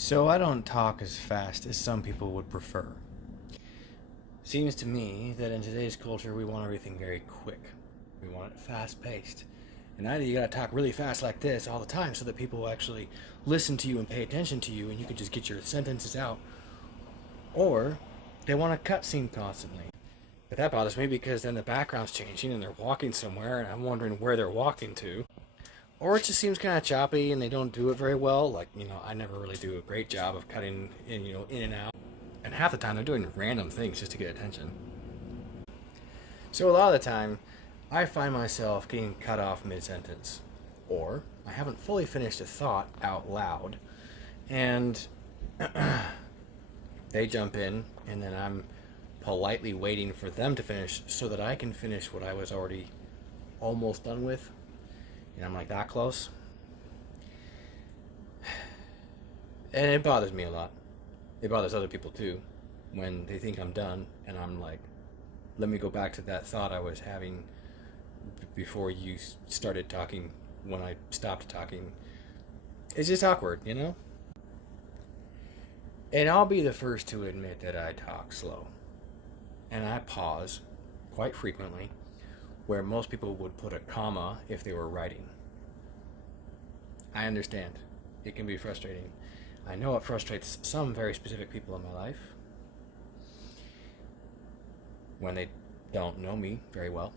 So I don't talk as fast as some people would prefer. Seems to me that in today's culture we want everything very quick. We want it fast paced. And either you gotta talk really fast like this all the time so that people will actually listen to you and pay attention to you and you can just get your sentences out, or they want a cutscene constantly. But that bothers me because then the background's changing and they're walking somewhere and I'm wondering where they're walking to. Or it just seems kind of choppy and they don't do it very well. Like, I never really do a great job of cutting in and out. And half the time they're doing random things just to get attention. So a lot of the time, I find myself getting cut off mid-sentence. Or I haven't fully finished a thought out loud. And they jump in and then I'm politely waiting for them to finish so that I can finish what I was already almost done with. And I'm like that close. And it bothers me a lot. It bothers other people too when they think I'm done and I'm like, let me go back to that thought I was having before you started talking when I stopped talking. It's just awkward, you know? And I'll be the first to admit that I talk slow. And I pause quite frequently where most people would put a comma if they were writing. I understand. It can be frustrating. I know it frustrates some very specific people in my life when they don't know me very well,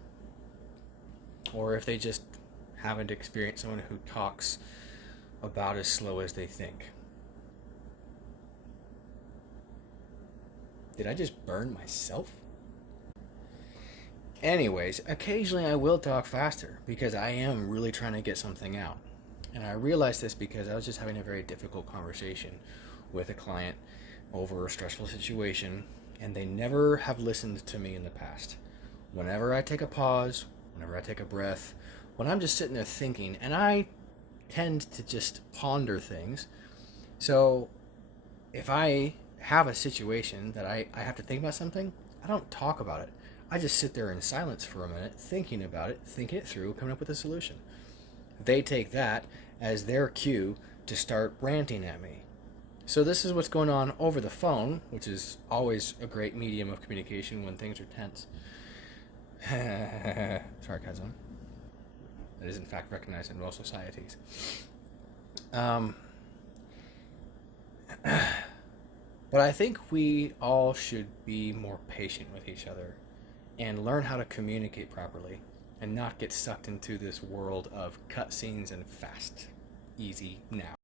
or if they just haven't experienced someone who talks about as slow as they think. Did I just burn myself? Anyways, occasionally I will talk faster because I am really trying to get something out. And I realized this because I was just having a very difficult conversation with a client over a stressful situation, and they never have listened to me in the past. Whenever I take a pause, whenever I take a breath, when I'm just sitting there thinking, and I tend to just ponder things. So if I have a situation that I have to think about something, I don't talk about it. I just sit there in silence for a minute, thinking about it, thinking it through, coming up with a solution. They take that as their cue to start ranting at me. So this is what's going on over the phone, which is always a great medium of communication when things are tense. Sarcasm. That is in fact recognized in most societies. But I think we all should be more patient with each other and learn how to communicate properly and not get sucked into this world of cutscenes and fast, easy now.